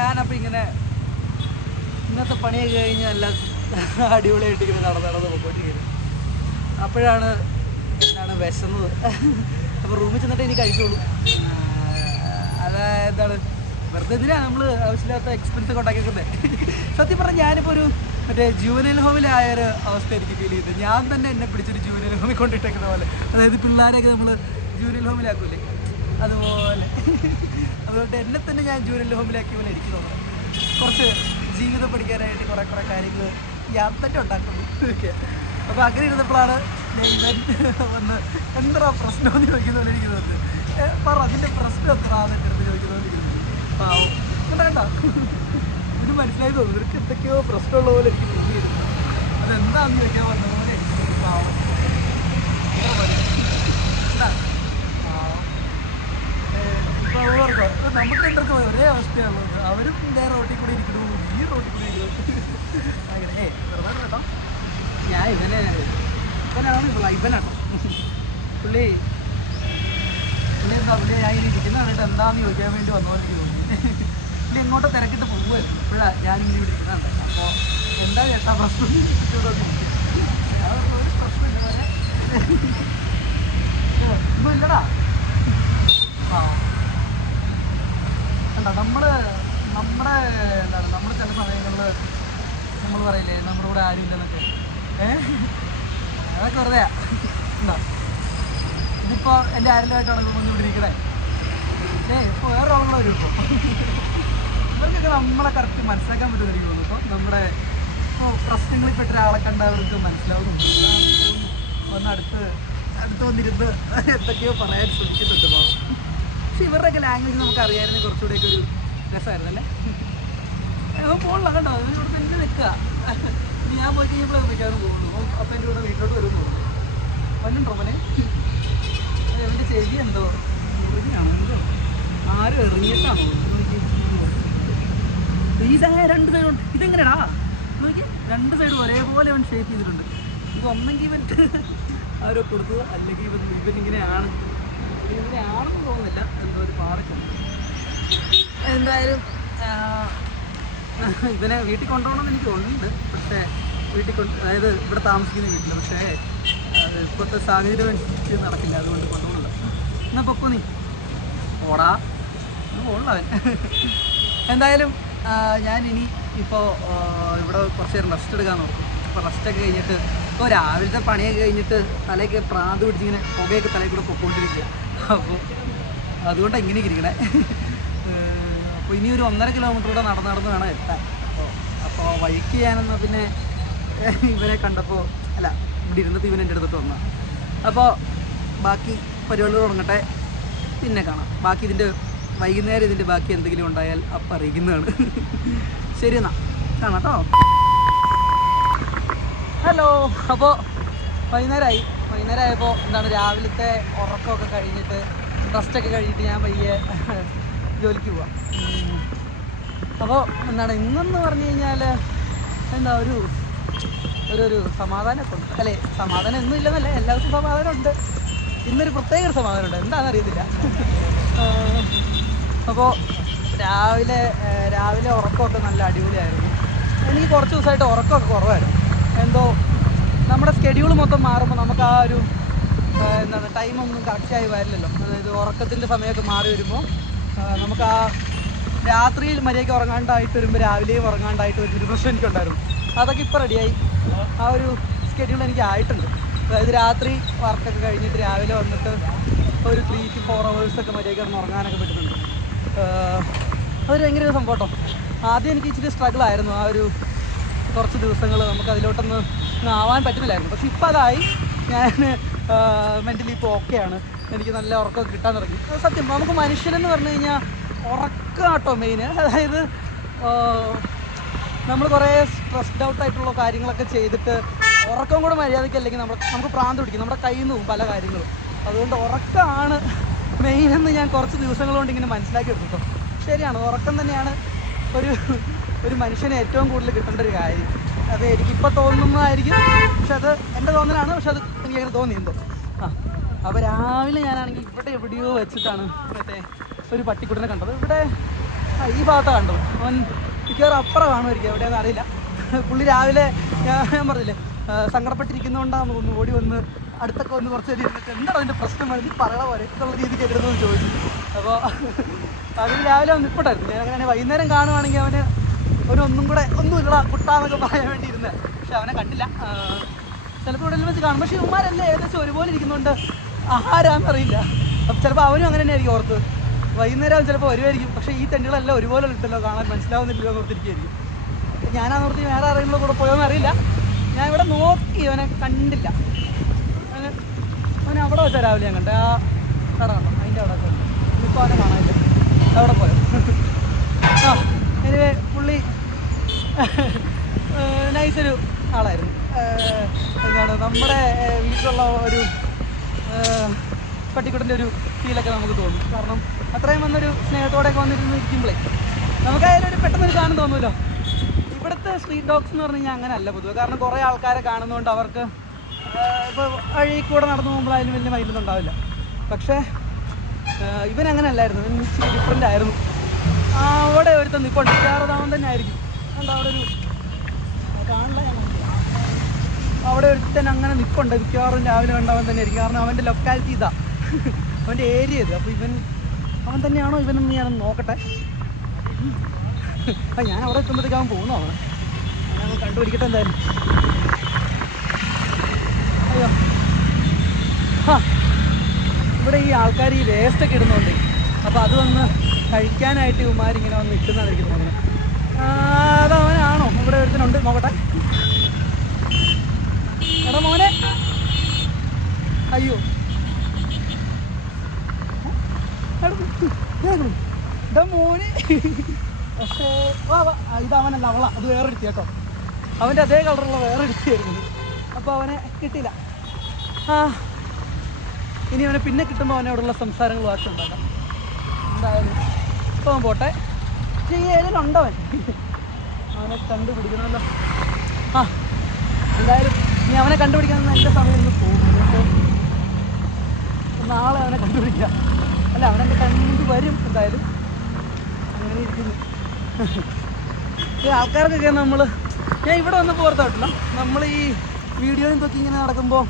ഞാനപ്പോൾ ഇങ്ങനെ ഇന്നത്തെ പണിയൊക്കെ കഴിഞ്ഞ് നല്ല അടിപൊളിയായിട്ട് ഇങ്ങനെ നടന്ന് പോയിക്കൊണ്ടിരിക്കുന്നത്. അപ്പോഴാണ് എന്താണ് വിശന്നത്. അപ്പോൾ റൂമിൽ ചെന്നിട്ട് എനിക്ക് കഴിച്ചോളൂ. അതെന്താണ് വെറുതെ എന്തിനാണ് നമ്മൾ ആവശ്യമില്ലാത്ത എക്സ്പെൻസ് കൊണ്ടാക്കിക്കുന്നത്. സത്യം പറഞ്ഞാൽ ഞാനിപ്പോൾ ഒരു മറ്റേ ജൂവനൈൽ ഹോമിലായൊരു അവസ്ഥ എനിക്ക് ഫീൽ ചെയ്തത്. ഞാൻ തന്നെ എന്നെ പിടിച്ചൊരു ജൂവനൈൽ ഹോമിൽ കൊണ്ടിട്ടേക്കുന്ന പോലെ. അതായത് പിള്ളേരെയൊക്കെ നമ്മൾ ജൂവനൈൽ ഹോമിലാക്കൂലേ, അതുപോലെ. അതുകൊണ്ട് എന്നെ തന്നെ ഞാൻ ജൂവനൈൽ ഹോമിലാക്കിയ പോലെ എനിക്ക് തോന്നുന്നത്. കുറച്ച് ജീവിതം പഠിക്കാനായിട്ട് കുറേ കാര്യങ്ങൾ ഞാൻ തന്നെ ഉണ്ടാക്കുന്നു. ഓക്കെ, അപ്പോൾ അങ്ങനെ ഇരുന്നപ്പോഴാണ് ഇവൻ വന്ന് എന്താ പ്രശ്നമെന്ന് ചോദിക്കുന്ന പോലെ എനിക്ക് തോന്നുന്നത്. പറ അതിൻ്റെ പ്രശ്നം എത്രയാണെന്ന് എടുത്ത് ചോദിക്കുന്ന പോലെ ഇരിക്കുന്നത്. പാവം കണ്ട ഇത് മനസ്സിലായി തോന്നുന്നു. ഇവർക്ക് എന്തൊക്കെയോ പ്രശ്നമുള്ള പോലെ എനിക്ക് ഫീൽ ചെയ്തിട്ടുണ്ട്. അതെന്താണെന്ന് ചോദിക്കാൻ വന്ന പോലെ എനിക്ക് പാവം ഇപ്പോൾ ഓർക്കും നമുക്ക് രണ്ടൊക്കെ ഒരേ അവസ്ഥയാണുള്ളത്. അവരും വേറെ റോട്ടിൽ കൂടി ഇരിക്കണു, ഈ റോട്ടിൽ കൂടി ഇരിക്കുന്നു. അങ്ങനെ വെറുതെ കേട്ടോ. ഞാൻ ഇവനാണ് പുള്ളി എന്താ പുള്ളി ഞാൻ ഇരിക്കുന്ന കണ്ടിട്ട് എന്താണെന്ന് ചോദിക്കാൻ വേണ്ടി വന്ന പോലെ എനിക്ക് തോന്നി. പുള്ളി എങ്ങോട്ടോ തിരക്കിട്ട് പോകുമായിരുന്നു. ഇപ്പോഴാണ് ഞാനിങ്ങനെ ഇവിടെ ഇരിക്കുന്നുണ്ട്. അപ്പോൾ എന്താ ചേട്ടാ പ്രശ്നം ഒരു പ്രശ്നമില്ല വരെ ഒന്നും ഇല്ലടാ. ആ കണ്ടോ നമ്മുടെ എന്താണ് നമ്മൾ ചില സമയങ്ങളിൽ നമ്മൾ പറയില്ലേ നമ്മുടെ കൂടെ ആരും ഇല്ലെന്നൊക്കെ. അതൊക്കെ വെറുതെ ഉണ്ടോ. ഇതിപ്പോൾ എൻ്റെ ആരെല്ലാമായിട്ടാണ് വന്ന് ഇവിടെ ഇരിക്കണേ. ഇപ്പോൾ വേറെ ആളുകൾ വരും. ഇപ്പോൾ ഇവർക്കൊക്കെ നമ്മളെ കറക്റ്റ് മനസ്സിലാക്കാൻ പറ്റുമെന്ന് എനിക്ക് തോന്നുന്നു. ഇപ്പോൾ നമ്മുടെ പ്രശ്നങ്ങളിൽ പെട്ട ഒരാളെ കണ്ടവർക്ക് മനസ്സിലാവുന്നുണ്ട്. ഒന്ന് അടുത്ത് വന്നിരുന്ന് എന്തൊക്കെയോ പറയാൻ ശ്രമിക്കുന്നുണ്ട് പാവം. പക്ഷെ ഇവരുടെയൊക്കെ ലാംഗ്വേജ് നമുക്ക് അറിയാമായിരുന്നു കുറച്ചുകൂടെയൊക്കെ ഒരു രസമായിരുന്നല്ലേ. പോകണില്ല കണ്ടോ, ഇവിടെ തന്നെ നിൽക്കുക. ഞാൻ പോയി കഴിയുമ്പോഴേ വയ്ക്കാതെ പോകുന്നു. അപ്പം എൻ്റെ കൂടെ വീട്ടിലോട്ട് വരും തോന്നുന്നു. വല്ലുണ്ടോ മോനെ? അതെ, അവൻ്റെ ചെവി എന്തോ മുറിഞ്ഞാണ് എന്തോ ആരും എറിഞ്ഞിട്ടാണോ ഈ രണ്ട് സൈഡുണ്ട്. ഇതെങ്ങനെയാടാ നോക്കി, രണ്ട് സൈഡും ഒരേപോലെ അവൻ ഷേപ്പ് ചെയ്തിട്ടുണ്ട്. ഇത് ഒന്നെങ്കിൽ ഇവൻ ആരോ കൊടുത്തത്, അല്ലെങ്കിൽ ഇവനിങ്ങനെയാണെന്ന് തോന്നുന്നില്ല. എന്തോ ഒരു പാടൊക്കെയുണ്ട്. എന്തായാലും ഇവനെ വീട്ടിൽ കൊണ്ടുപോകണമെന്ന് എനിക്ക് തോന്നുന്നുണ്ട്. പക്ഷേ അതായത് ഇവിടെ താമസിക്കുന്ന വീട്ടിൽ. പക്ഷേ ഇപ്പോഴത്തെ സാഹചര്യം അനുസരിച്ച് നടക്കില്ല, അതുകൊണ്ട് കൊണ്ടുപോകണില്ല. എന്നാൽ പൊക്കോ നീ ഓടാ ഓടണവൻ. എന്തായാലും ഞാനിനി ഇപ്പോൾ ഇവിടെ കുറച്ച് നേരം റെസ്റ്റ് എടുക്കാൻ നോക്കും. അപ്പോൾ റെസ്റ്റൊക്കെ കഴിഞ്ഞിട്ട് ഇപ്പോൾ രാവിലത്തെ പണിയൊക്കെ കഴിഞ്ഞിട്ട് തലയൊക്കെ പ്രാന്ത് പിടിച്ചിങ്ങനെ പുകയൊക്കെ തലയിൽ കൂടെ പൊക്കോണ്ടിരിക്കുക. അപ്പോൾ അതുകൊണ്ടാണ് ഇങ്ങനെ ഇരിക്കണേ. അപ്പോൾ ഇനി ഒരു 1.5 കിലോമീറ്റർ കൂടെ നടന്ന് വേണം എത്താൻ. അപ്പോൾ വഴിക്ക് ഞാനെന്നാൽ പിന്നെ ഇവനെ കണ്ടപ്പോൾ ഇവിടെ ഇരുന്നിട്ട് ഇവൻ എൻ്റെ അടുത്തോട്ട് വന്നാൽ. അപ്പോൾ ബാക്കി പരിപാടികൾ തുടങ്ങട്ടെ, പിന്നെ കാണാം. ബാക്കി വൈകുന്നേരം ഇതിൻ്റെ ബാക്കി എന്തെങ്കിലും ഉണ്ടായാൽ അപ്പം അറിയിക്കുന്നതാണ്. ശരി എന്നാൽ കാണാം കേട്ടോ. ഹലോ. അപ്പോൾ വൈകുന്നേരമായപ്പോൾ എന്താണ് രാവിലത്തെ ഉറക്കമൊക്കെ കഴിഞ്ഞിട്ട് റെസ്റ്റൊക്കെ കഴിഞ്ഞിട്ട് ഞാൻ പയ്യെ ജോലിക്ക് പോവാം. അപ്പോൾ എന്താണ് ഇന്നെന്ന് പറഞ്ഞു കഴിഞ്ഞാൽ എന്താ ഒരു സമാധാനമൊക്കെ ഉണ്ട്. അല്ലേ, സമാധാനം ഒന്നും ഇല്ലെന്നല്ല, എല്ലാ ദിവസവും സമാധാനമുണ്ട്. ഇന്നൊരു പ്രത്യേക ഒരു സമാധാനമുണ്ട്, എന്താണെന്ന് അറിയത്തില്ല. അപ്പോൾ രാവിലെ ഉറക്കമൊക്കെ നല്ല അടിപൊളിയായിരുന്നു. എനിക്ക് കുറച്ച് ദിവസമായിട്ട് ഉറക്കമൊക്കെ കുറവായിരുന്നു. എന്തോ നമ്മുടെ സ്കെഡ്യൂൾ മൊത്തം മാറുമ്പോൾ നമുക്ക് ആ ഒരു ടൈമൊന്നും കറക്റ്റായി വരില്ലല്ലോ. അതായത് ഉറക്കത്തിൻ്റെ സമയമൊക്കെ മാറി വരുമ്പോൾ നമുക്ക് ആ രാത്രിയിൽ മര്യാദയ്ക്ക് ഉറങ്ങാണ്ടായിട്ട് വരുമ്പോൾ രാവിലെയും ഉറങ്ങാണ്ടായിട്ട് വരുന്നൊരു പ്രശ്നം എനിക്കുണ്ടായിരുന്നു. അതൊക്കെ ഇപ്പോൾ റെഡിയായി. ആ ഒരു സ്കെഡ്യൂൾ എനിക്ക് ആയിട്ടുണ്ട്. അതായത് രാത്രി വർക്കൊക്കെ കഴിഞ്ഞിട്ട് രാവിലെ വന്നിട്ട് ഒരു 3 to 4 hours മര്യാദയ്ക്ക് കിടന്ന് ഉറങ്ങാനൊക്കെ പറ്റുന്നുണ്ട്. അതൊരു ഭയങ്കര ഒരു സംഭവം കേട്ടോ. ആദ്യം എനിക്ക് ഇച്ചിരി സ്ട്രഗിൾ ആയിരുന്നു. ആ ഒരു കുറച്ച് ദിവസങ്ങൾ നമുക്ക് അതിലോട്ടൊന്നും ആവാൻ പറ്റുന്നില്ലായിരുന്നു. പക്ഷെ ഇപ്പം അതായി. ഞാൻ മെൻ്റലി ഇപ്പോൾ ഓക്കെയാണ്. എനിക്ക് നല്ല ഉറക്കമൊക്കെ കിട്ടാൻ തുടങ്ങി. സത്യം, നമുക്ക് മനുഷ്യനെന്ന് പറഞ്ഞു കഴിഞ്ഞാൽ ഉറക്കം കേട്ടോ മെയിൻ. അതായത് നമ്മൾ കുറേ സ്ട്രെസ്ഡ് ഔട്ടായിട്ടുള്ള കാര്യങ്ങളൊക്കെ ചെയ്തിട്ട് ഉറക്കം കൂടെ മര്യാദയ്ക്ക് അല്ലെങ്കിൽ നമുക്ക് പ്രാന്ത് പിടിക്കും, നമ്മുടെ കയ്യിൽ നിന്ന് പോകും പല കാര്യങ്ങളും. അതുകൊണ്ട് ഉറക്കമാണ് മെയിനെന്ന് ഞാൻ കുറച്ച് ദിവസങ്ങൾ കൊണ്ട് ഇങ്ങനെ മനസ്സിലാക്കി എടുത്തു. ശരിയാണ്, ഉറക്കം തന്നെയാണ് ഒരു മനുഷ്യന് ഏറ്റവും കൂടുതൽ കിട്ടേണ്ട ഒരു കാര്യം. അത് എനിക്കിപ്പോൾ തോന്നുന്നതായിരിക്കും, പക്ഷെ അത് എൻ്റെ തോന്നലാണ്. പക്ഷെ അത് എനിക്കങ്ങനെ തോന്നിയിട്ടുണ്ട്. അപ്പോൾ രാവിലെ ഞാനാണെങ്കിൽ ഇവിടെ എവിടെയോ വെച്ചിട്ടാണ് മറ്റേ ഒരു പട്ടിക്കുട്ടനെ കണ്ടത്. ഇവിടെ ഈ ഭാഗത്താണ് കണ്ടത്. അവൻ മിക്കവാറും അപ്പുറം കാണുമായിരിക്കും, എവിടെയാണെന്ന് അറിയില്ല. പുള്ളി രാവിലെ ഞാൻ പറഞ്ഞില്ലേ സങ്കടപ്പെട്ടിരിക്കുന്നതുകൊണ്ടാണെന്ന് തോന്നുന്നു ഓടി വന്ന് അടുത്തൊക്കെ വന്ന് കുറച്ച് നേരം ഇരുന്നിട്ട് എന്താണ് അതിൻ്റെ പ്രശ്നം വേണമെങ്കിൽ പറയണ പോലെ എന്നുള്ള രീതിക്ക് എടുക്കുന്നതെന്ന് ചോദിച്ചു. അപ്പോൾ അതിന് രാവിലെ അവൻ നിൽപ്പട്ടായിരുന്നു. ഞാൻ അങ്ങനെ വൈകുന്നേരം കാണുവാണെങ്കിൽ അവന് ഒന്നും കൂടെ ഒന്നുമില്ല കുട്ടാന്നൊക്കെ പറയാൻ വേണ്ടി ഇരുന്നത്. പക്ഷെ അവനെ കണ്ടില്ല. ചിലപ്പോൾ ഇവിടെ വെച്ച് കാണും. പക്ഷേ ഇവന്മാരെല്ലാം ഏകദേശം ഒരുപോലെ ഇരിക്കുന്നുണ്ട്. ആരാന്നറിയില്ല. അപ്പം ചിലപ്പോൾ അവനും അങ്ങനെ തന്നെ ആയിരിക്കും ഓർത്ത്. വൈകുന്നേരം അവൻ ചിലപ്പോൾ വരുമായിരിക്കും. പക്ഷേ ഈ തെണ്ടുകളെല്ലാം ഒരുപോലെ ഉണ്ടല്ലോ, കാണാൻ മനസ്സിലാവുന്നില്ലല്ലോ എന്ന് ഓർത്തിരിക്കുകയായിരിക്കും. ഞാനാന്നോർത്തി വേറെ ആരെങ്കിലും കൂടെ പോയോന്ന് അറിയില്ല. ഞാൻ ഇവിടെ നോക്കി അവനെ കണ്ടില്ല. അവനെ അവിടെ വെച്ചാൽ രാവിലെ ഞാൻ കണ്ടേ. ആ കട കണ്ടോ, അതിൻ്റെ അവിടെ വെച്ചാൽ. ഇപ്പോൾ അവനെ കാണാനില്ല, അവിടെ പോയോ. ആ എനിവേ പുള്ളി നൈസൊരു ആളായിരുന്നു. എന്താണ് നമ്മുടെ വീട്ടിലുള്ള ഒരു പട്ടിക്കുട്ടൻ്റെ ഒരു ഫീലൊക്കെ നമുക്ക് തോന്നും. കാരണം അത്രയും വന്നൊരു സ്നേഹത്തോടെയൊക്കെ വന്നിരുന്ന് ഇരിക്കുമ്പോഴേ നമുക്കായാലും ഒരു പെട്ടെന്നൊരു സാധനം തോന്നുമല്ലോ. ഇവിടുത്തെ സ്ട്രീറ്റ് ഡോഗ്സ് എന്ന് പറഞ്ഞു കഴിഞ്ഞാൽ അങ്ങനെ അല്ല പൊതുവെ. കാരണം കുറേ ആൾക്കാരെ കാണുന്നതുകൊണ്ട് അവർക്ക് ഇപ്പോൾ വഴി കൂടെ നടന്നു പോകുമ്പോഴായാലും വലിയ മൈൻഡൊന്നും ഉണ്ടാവില്ല. പക്ഷേ ഇവൻ അങ്ങനെ അല്ലായിരുന്നു. ഇവൻ ഇച്ചിരി ഡിഫറെൻ്റ് ആയിരുന്നു. അവിടെ ഒരുത്തൻ നിൽപ്പുണ്ട്. മിക്കവാറും തന്നെ ആയിരിക്കും. എന്താ അവിടെ ഒരു കാണില്ല, ഞാൻ അവിടെ ഒരുത്തൻ അങ്ങനെ നിൽപ്പുണ്ട്. മിക്കവാറും രാവിലെ കണ്ടവൻ തന്നെ ആയിരിക്കും. കാരണം അവൻ്റെ ലൊക്കാലിറ്റി ഇതാ, അവൻ്റെ ഏരിയ ഇത്. അപ്പോൾ അവൻ തന്നെയാണോ ഇവനെന്ന് ഞാനൊന്ന് നോക്കട്ടെ. ഞാൻ അവിടെ എത്തുമ്പോഴത്തേക്ക് അവൻ പോകുന്നു. ഞാനത് കണ്ടുപിടിക്കട്ടെ എന്തായാലും. അയ്യോ ഇവിടെ ഈ ആൾക്കാർ ഈ വേസ്റ്റൊക്കെ ഇടുന്നുണ്ട്. അപ്പോൾ അത് വന്ന് കഴിക്കാനായിട്ട് ഇവന്മാരിങ്ങനെ വന്ന് ഇട്ടുന്നാണ് എനിക്ക് തോന്നുന്നത്. അതവനാണോ? ഇവിടെ ഒരുത്തനുണ്ട്, നോക്കട്ടെ. എടാ മോനെ, അയ്യോ ഇതാ മോന്. പക്ഷേ ഇതവനല്ല, അവളാ. അത് വേറെ എടുത്തി കേട്ടോ. അവൻ്റെ അതേ കളറുള്ള വേറെ എടുത്തിയായിരുന്നു. അപ്പോൾ അവനെ കിട്ടിയില്ല. ഇനി അവനെ പിന്നെ കിട്ടുമ്പോൾ അവനോടുള്ള സംസാരങ്ങൾ വാച്ചുണ്ടാക്കാം എന്തായാലും. ഇപ്പോൾ അവൻ പോട്ടെ. പക്ഷേ ഈ ഏരിയയിലുണ്ടവൻ, അവനെ കണ്ടുപിടിക്കണമല്ലോ. എന്തായാലും ഇനി അവനെ കണ്ടുപിടിക്കാമെന്ന് എൻ്റെ സമയം ഒന്ന് പോകും. നാളെ അവനെ കണ്ടുപിടിക്കാം. അല്ല, അവനെൻ്റെ കണ്ടു വരും എന്തായാലും. അങ്ങനെ ഇരിക്കുന്നു. ഈ ആൾക്കാർക്കൊക്കെ ഞാൻ ഇവിടെ വന്നപ്പോൾ ഓർത്തായിട്ടില്ല, നമ്മൾ ഈ വീഡിയോയും തൊക്കെ ഇങ്ങനെ നടക്കുമ്പോൾ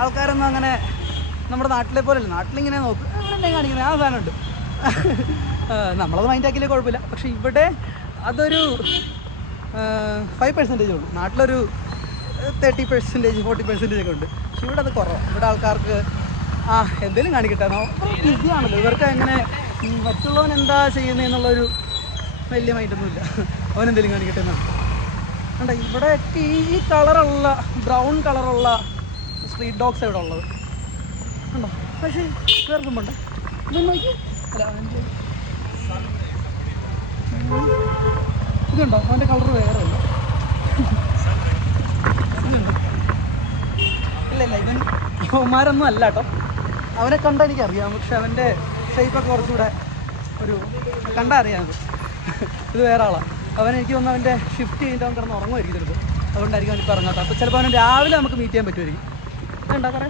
ആൾക്കാരൊന്നും അങ്ങനെ നമ്മുടെ നാട്ടിലെ പോലെയല്ല. നാട്ടിലിങ്ങനെ നോക്കും, അങ്ങനെ കാണിക്കുന്നത് ആ സാധനമുണ്ട്. നമ്മളത് മൈൻഡാക്കിയാലേ കുഴപ്പമില്ല. പക്ഷേ ഇവിടെ അതൊരു 5% ഉള്ളൂ. നാട്ടിലൊരു 30%, 40% ഒക്കെ ഉണ്ട്. പക്ഷെ ഇവിടെ അത് കുറവാണ്. ഇവിടെ ആൾക്കാർക്ക് എന്തെങ്കിലും കാണിക്കട്ടെ, ബിസിയാണല്ലോ. ഇവർക്ക് എങ്ങനെ മറ്റുള്ളവൻ എന്താ ചെയ്യുന്നതെന്നുള്ളൊരു വലിയ മൈൻഡൊന്നുമില്ല. അവനെന്തെങ്കിലും കാണിക്കട്ടെ എന്നാണ്. കണ്ടോ ഇവിടെയൊക്കെ ഈ കളറുള്ള ബ്രൗൺ കളറുള്ള സ്ട്രീറ്റ് ഡോഗ്സ് ഇവിടെ ഉള്ളത് കണ്ടോ. പക്ഷേ കേൾക്കുമ്പോണ്ട് അല്ല ഇതുണ്ടോ, അവൻ്റെ കളർ വേറെ അല്ല. ഇല്ല ഇവന്മാരൊന്നും അല്ല കേട്ടോ. അവനെ കണ്ടാൽ എനിക്കറിയാം. പക്ഷെ അവൻ്റെ ഷേപ്പൊക്കെ കുറച്ചുകൂടെ ഒരു കണ്ടാൽ അറിയാം. ഇത് വേറെ ആളാണ്. എനിക്ക് തോന്നുന്നു അവൻ്റെ ഷിഫ്റ്റ് കഴിഞ്ഞിട്ട് അവൻ കിടന്ന് ഉറങ്ങുമായിരിക്കും ചിലപ്പോൾ. അതുകൊണ്ടായിരിക്കും അവനിപ്പോൾ ഇറങ്ങാത്തത്. അപ്പോൾ ചിലപ്പോൾ അവന് രാവിലെ നമുക്ക് മീറ്റ് ചെയ്യാൻ പറ്റുമായിരിക്കും. കണ്ടാ കുറേ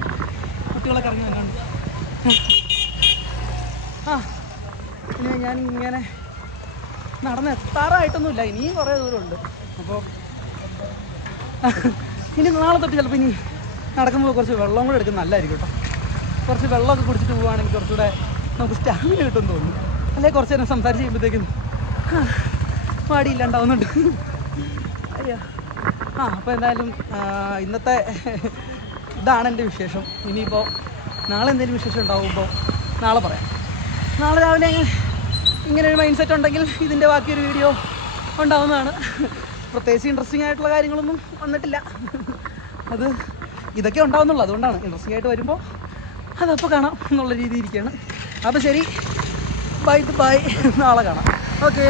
കുട്ടികളൊക്കെ ഇറങ്ങി വന്നുണ്ട്. ഇനി ഞാനിങ്ങനെ നടന്നെത്താറായിട്ടൊന്നുമില്ല, ഇനിയും കുറേ ദൂരമുണ്ട്. അപ്പോൾ ഇനി നാളെ തൊട്ട് ചിലപ്പോൾ ഇനി നടക്കുമ്പോൾ കുറച്ച് വെള്ളം കൂടെ എടുക്കുന്നത് നല്ലതായിരിക്കും കേട്ടോ. കുറച്ച് വെള്ളമൊക്കെ കുടിച്ചിട്ട് പോവുകയാണെങ്കിൽ കുറച്ചുകൂടെ നമുക്ക് സ്റ്റാമിന കിട്ടുമെന്ന് തോന്നുന്നു. അല്ലെങ്കിൽ കുറച്ച് നേരം സംസാരിച്ച് കഴിയുമ്പോഴത്തേക്കും പാടിയില്ലാണ്ടാവുന്നുണ്ട്. അയ്യോ അപ്പോൾ എന്തായാലും ഇന്നത്തെ ഇതാണ് എൻ്റെ വിശേഷം. ഇനിയിപ്പോൾ നാളെ എന്തെങ്കിലും വിശേഷം ഉണ്ടാകുമ്പോൾ നാളെ പറയാം. നാളെ രാവിലെ ഇങ്ങനെ ഒരു മൈൻഡ് സെറ്റ് ഉണ്ടെങ്കിൽ ഇതിൻ്റെ ബാക്കിയൊരു വീഡിയോ ഉണ്ടാവുന്നതാണ്. പ്രത്യേകിച്ച് ഇൻട്രസ്റ്റിംഗ് ആയിട്ടുള്ള കാര്യങ്ങളൊന്നും വന്നിട്ടില്ല. ഇതൊക്കെ ഉണ്ടാവുന്നുള്ളൂ. അതുകൊണ്ടാണ് ഇൻട്രസ്റ്റിംഗ് ആയിട്ട് വരുമ്പോൾ അതപ്പോൾ കാണാം എന്നുള്ള രീതിയിൽ ഇരിക്കുകയാണ്. അപ്പോൾ ശരി, ബൈ നാളെ കാണാം. ഓക്കെ.